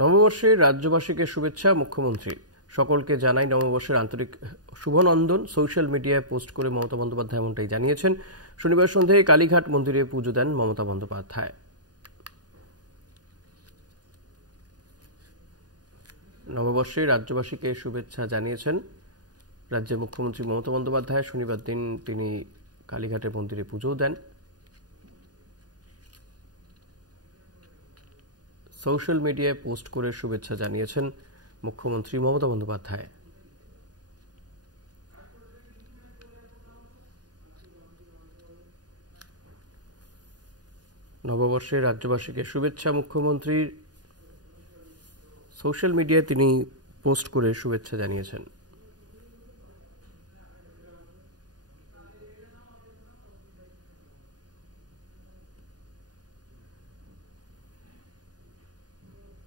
নববর্ষে রাজ্যবাসীকে শুভেচ্ছা মুখ্যমন্ত্রী। সকলকে জানাই নববর্ষের আন্তরিক শুভনন্দন। সোশ্যাল মিডিয়ায় পোস্ট করে মমতা বন্দ্যোপাধ্যায় এমনটাই জানিয়েছেন। শনিবার সন্ধ্যায় কালীঘাট মন্দিরে পুজো দেন মমতা বন্দ্যোপাধ্যায়। নববর্ষে রাজ্যবাসীকে শুভেচ্ছা জানিয়েছেন রাজ্যের মুখ্যমন্ত্রী মমতা বন্দ্যোপাধ্যায়। শনিবার দিন তিনি কালীঘাটের মন্দিরে পুজো দেন। সোশ্যাল মিডিয়ায় পোস্ট করে শুভেচ্ছা জানিয়েছেন মুখ্যমন্ত্রী মমতা বন্দ্যোপাধ্যায়। নববর্ষে রাজ্যবাসীকে শুভেচ্ছা মুখ্যমন্ত্রীর। সোশ্যাল মিডিয়ায় তিনি পোস্ট করে শুভেচ্ছা জানিয়েছেন।